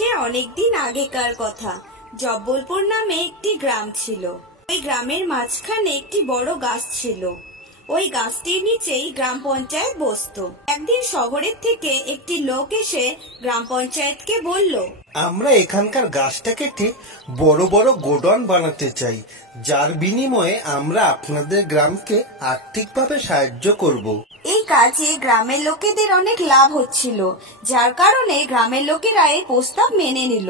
সে অনেকদিন আগেকার কথা। জব্বলপুর নামে একটি গ্রাম ছিল। ওই গ্রামের মাঝখানে একটি বড় গাছ ছিল। ওই গাছটির নিচেই গ্রাম পঞ্চায়েত বসতো। একদিন শহরের থেকে একটি লোক এসে গ্রাম পঞ্চায়েতকে বলল, আমরা এখানকার গাছটা কেটে বড় বড় গোডাউন বানাতে চাই, যার বিনিময়ে আমরা আপনাদের গ্রামকে আর্থিকভাবে সাহায্য করব। এই কাজে গ্রামের লোকেদের অনেক লাভ হচ্ছিল, যার কারণে গ্রামের লোকেরা এই প্রস্তাব মেনে নিল।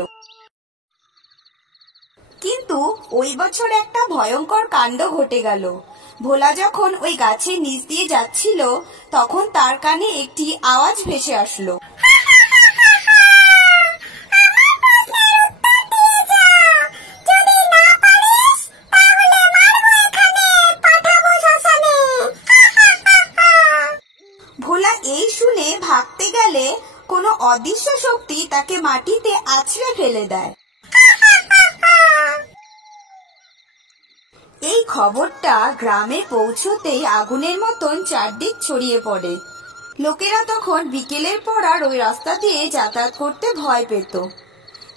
কিন্তু ওই বছর একটা ভয়ঙ্কর কাণ্ড ঘটে গেল। ভোলা যখন ওই গাছের নিচ দিয়ে যাচ্ছিল, তখন তার কানে একটি আওয়াজ ভেসে আসলো। ভোলা এই শুনে ভাগতে গেলে কোনো অদৃশ্য শক্তি তাকে মাটিতে আছড়ে ফেলে দেয়। এই খবরটা গ্রামে পৌঁছতেই আগুনের মতন চারদিক ছড়িয়ে পড়ে। লোকেরা তখন বিকেলের পর আর ওই রাস্তা দিয়ে যাতায়াত করতে ভয় পেত।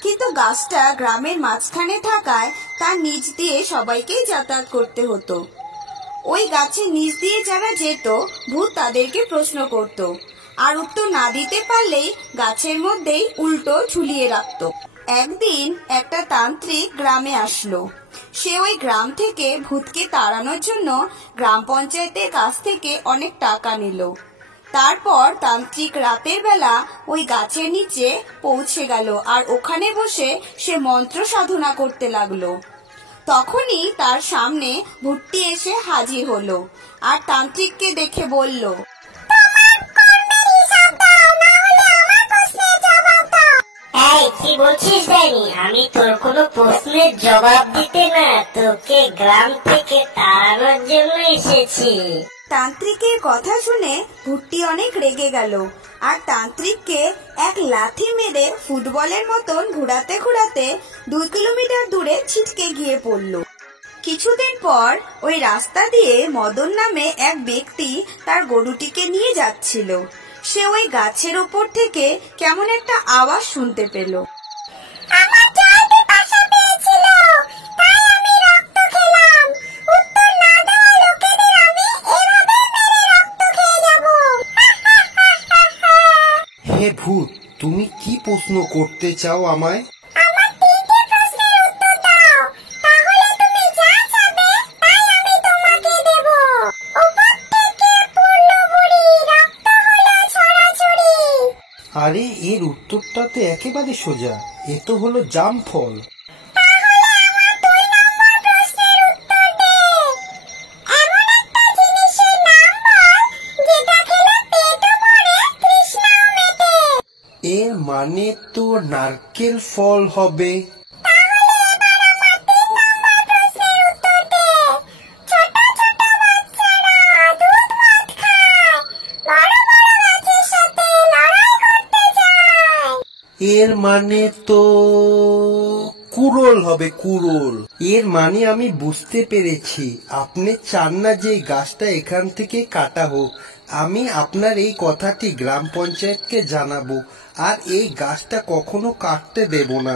কিন্তু গাছটা গ্রামের মাঝখানে থাকায় তার নিচ দিয়ে সবাইকেই যাতায়াত করতে হতো। ওই গাছের নিচ দিয়ে যারা যেত, ভূত তাদেরকে প্রশ্ন করত, আর উত্তর না দিতে পারলেই গাছের মধ্যেই উল্টো ঝুলিয়ে রাখত। একদিন একটা তান্ত্রিক গ্রামে আসলো। সে ওই গ্রাম থেকে ভূতকে তাড়ানোর জন্য গ্রাম পঞ্চায়েতের কাছ থেকে অনেক টাকা নিল। তারপর তান্ত্রিক রাতের বেলা ওই গাছের নিচে পৌঁছে গেল, আর ওখানে বসে সে মন্ত্র সাধনা করতে লাগলো। তখনই তার সামনে ভূতটি এসে হাজির হলো, আর তান্ত্রিককে দেখে বলল, এই কি বলছিস ডাইনি? আমি তোর কোনো প্রশ্নের জবাব দিতে না, তোকে গ্রাম থেকে তাড়ানোর জন্য এসেছি। তান্ত্রিকের কথা শুনে ভূতটি অনেক রেগে গেল, আর তান্ত্রিককে এক লাথি মেরে ফুটবলের মতন ঘুরাতে ঘুরাতে 2 কিলোমিটার দূরে ছিটকে গিয়ে পড়ল। কিছুদিন পর ওই রাস্তা দিয়ে মদন নামে এক ব্যক্তি তার গরুটিকে নিয়ে যাচ্ছিল। সে ওই গাছের ওপর থেকে কেমন একটা আওয়াজ শুনতে পেল। হে ভূত, তুমি কি প্রশ্ন করতে চাও আমায়? আরে এর উত্তরটা তো একেবারে সোজা, এ তো হলো জামফল। এর মানে তো নারকেল ফল হবে। এর মানে তো কুড়োল হবে, কুড়োল। এর মানে আমি বুঝতে পেরেছি, আপনি চান না যে এই গাছটা এখান থেকে কাটা হোক। আমি আপনার এই কথাটি গ্রাম পঞ্চায়েতকে জানাবো, আর এই গাছটা কখনো কাটতে দেব না।